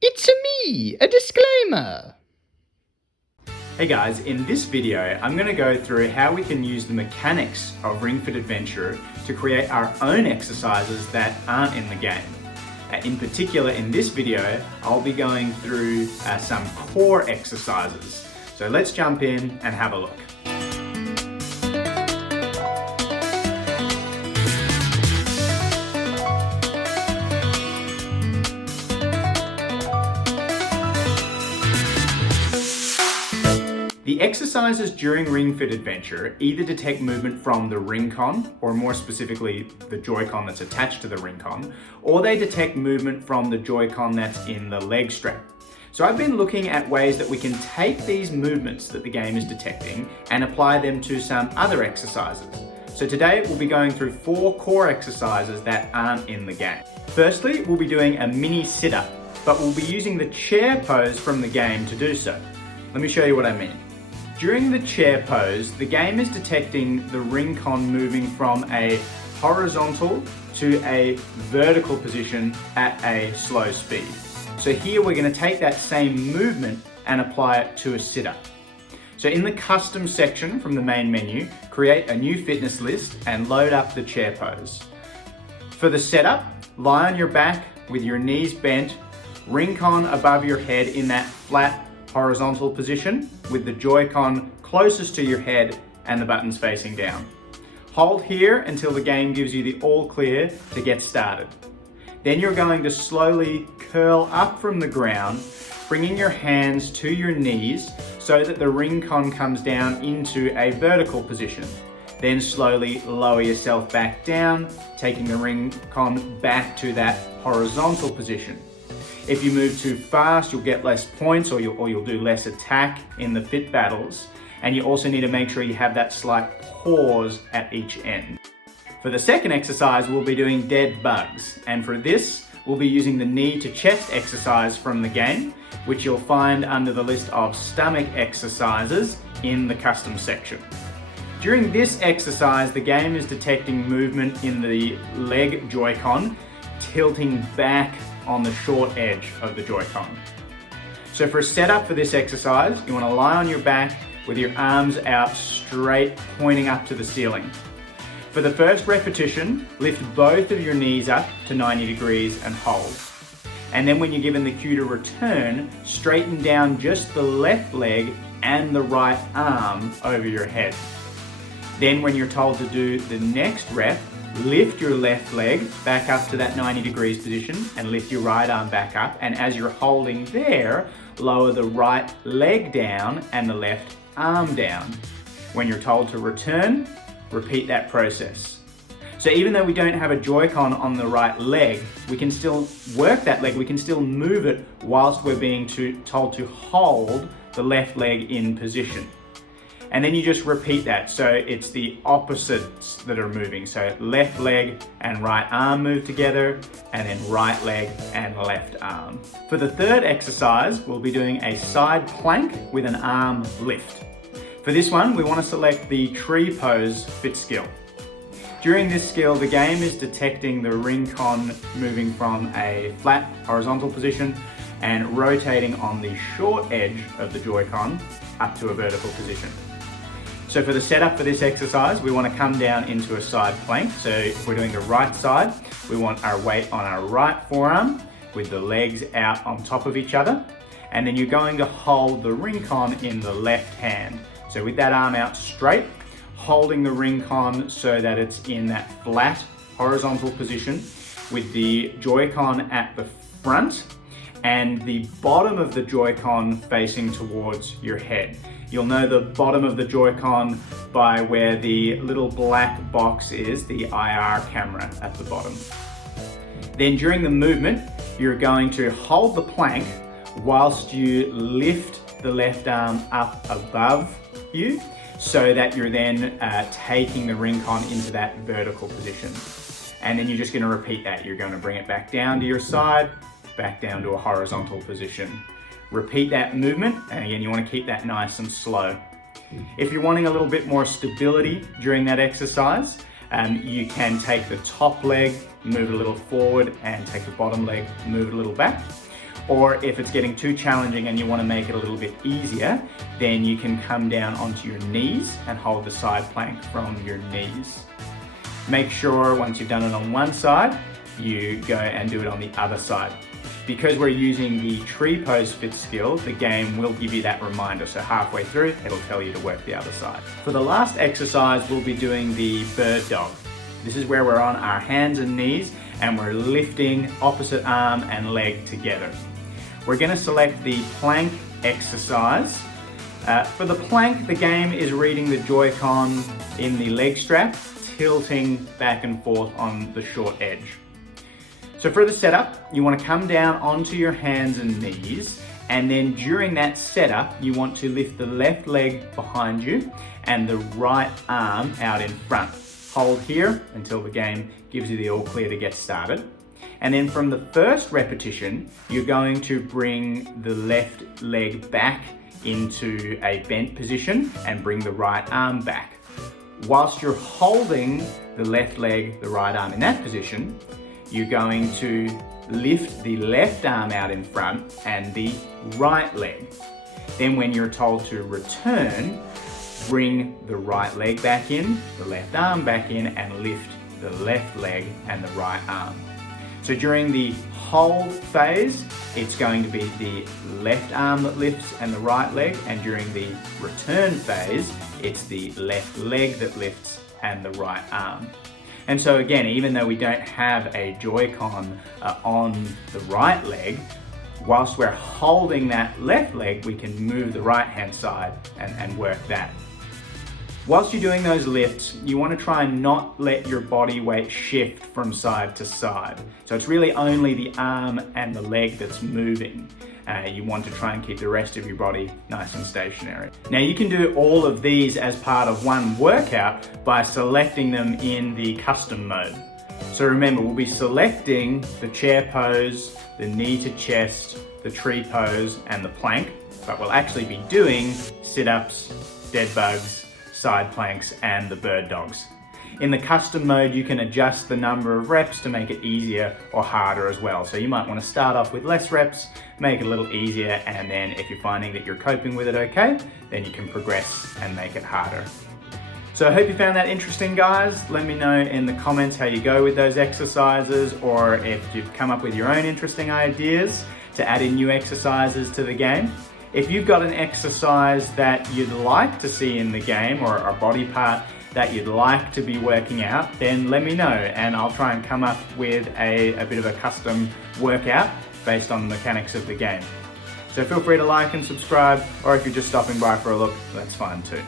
It's me, a disclaimer. Hey guys, in this video, I'm going to go through how we can use the mechanics of Ring Fit Adventure to create our own exercises that aren't in the game. In particular, in this video, I'll be going through some core exercises. So let's jump in and have a look. The exercises during Ring Fit Adventure either detect movement from the Ring-Con, or more specifically the Joy-Con that's attached to the Ring-Con, or they detect movement from the Joy-Con that's in the leg strap. So I've been looking at ways that we can take these movements that the game is detecting and apply them to some other exercises. So today we'll be going through 4 core exercises that aren't in the game. Firstly, we'll be doing a mini sit-up, but we'll be using the chair pose from the game to do so. Let me show you what I mean. During the chair pose, the game is detecting the Ring-Con moving from a horizontal to a vertical position at a slow speed. So here we're going to take that same movement and apply it to a sit-up. So in the custom section from the main menu, create a new fitness list and load up the chair pose. For the setup, lie on your back with your knees bent, Ring-Con above your head in that flat horizontal position with the Joy-Con closest to your head and the buttons facing down. Hold here until the game gives you the all clear to get started. Then you're going to slowly curl up from the ground, bringing your hands to your knees so that the Ring-Con comes down into a vertical position. Then slowly lower yourself back down, taking the Ring-Con back to that horizontal position. If you move too fast, you'll get less points or you'll do less attack in the fit battles. And you also need to make sure you have that slight pause at each end. For the second exercise, we'll be doing dead bugs. And for this, we'll be using the knee to chest exercise from the game, which you'll find under the list of stomach exercises in the custom section. During this exercise, the game is detecting movement in the leg Joy-Con, tilting back on the short edge of the Joy-Con. So for a setup for this exercise, you want to lie on your back with your arms out straight, pointing up to the ceiling. For the first repetition, lift both of your knees up to 90 degrees and hold. And then when you're given the cue to return, straighten down just the left leg and the right arm over your head. Then when you're told to do the next rep, lift your left leg back up to that 90 degrees position and lift your right arm back up. And as you're holding there, lower the right leg down and the left arm down. When you're told to return, repeat that process. So even though we don't have a Joy-Con on the right leg, we can still work that leg, we can still move it whilst we're being told to hold the left leg in position. And then you just repeat that. So it's the opposites that are moving. So left leg and right arm move together, and then right leg and left arm. For the third exercise, we'll be doing a side plank with an arm lift. For this one, we want to select the tree pose fit skill. During this skill, the game is detecting the Ring-Con moving from a flat horizontal position and rotating on the short edge of the Joy-Con up to a vertical position. So for the setup for this exercise, we want to come down into a side plank. So if we're doing the right side, we want our weight on our right forearm with the legs out on top of each other. And then you're going to hold the Ring-Con in the left hand. So with that arm out straight, holding the Ring-Con so that it's in that flat horizontal position with the Joy-Con at the front and the bottom of the Joy-Con facing towards your head. You'll know the bottom of the Joy-Con by where the little black box is, the IR camera at the bottom. Then during the movement, you're going to hold the plank whilst you lift the left arm up above you so that you're then taking the Ring-Con into that vertical position. And then you're just going to repeat that. You're going to bring it back down to your side, back down to a horizontal position. Repeat that movement, and again, you want to keep that nice and slow. If you're wanting a little bit more stability during that exercise, you can take the top leg, move it a little forward, and take the bottom leg, move it a little back. Or if it's getting too challenging and you want to make it a little bit easier, then you can come down onto your knees and hold the side plank from your knees. Make sure once you've done it on one side, you go and do it on the other side. Because we're using the tree pose fit skill, the game will give you that reminder. So halfway through, it'll tell you to work the other side. For the last exercise, we'll be doing the bird dog. This is where we're on our hands and knees and we're lifting opposite arm and leg together. We're going to select the plank exercise. For the plank, the game is reading the Joy-Con in the leg strap, tilting back and forth on the short edge. So for the setup, you want to come down onto your hands and knees, and then during that setup, you want to lift the left leg behind you and the right arm out in front. Hold here until the game gives you the all clear to get started. And then from the first repetition, you're going to bring the left leg back into a bent position and bring the right arm back. Whilst you're holding the left leg, the right arm in that position, you're going to lift the left arm out in front and the right leg. Then when you're told to return, bring the right leg back in, the left arm back in, and lift the left leg and the right arm. So during the hold phase, it's going to be the left arm that lifts and the right leg, and during the return phase, it's the left leg that lifts and the right arm. And so again, even though we don't have a Joy-Con on the right leg, whilst we're holding that left leg, we can move the right hand side and work that. Whilst you're doing those lifts, you want to try and not let your body weight shift from side to side. So it's really only the arm and the leg that's moving. You want to try and keep the rest of your body nice and stationary. Now you can do all of these as part of one workout by selecting them in the custom mode. So remember, we'll be selecting the chair pose, the knee to chest, the tree pose, and the plank, but we'll actually be doing sit-ups, dead bugs, side planks, and the bird dogs. In the custom mode, you can adjust the number of reps to make it easier or harder as well. So you might want to start off with less reps, make it a little easier, and then if you're finding that you're coping with it okay, then you can progress and make it harder. So I hope you found that interesting, guys. Let me know in the comments how you go with those exercises, or if you've come up with your own interesting ideas to add in new exercises to the game. If you've got an exercise that you'd like to see in the game, or a body part that you'd like to be working out, then let me know and I'll try and come up with a bit of a custom workout based on the mechanics of the game. So feel free to like and subscribe, or if you're just stopping by for a look, that's fine too.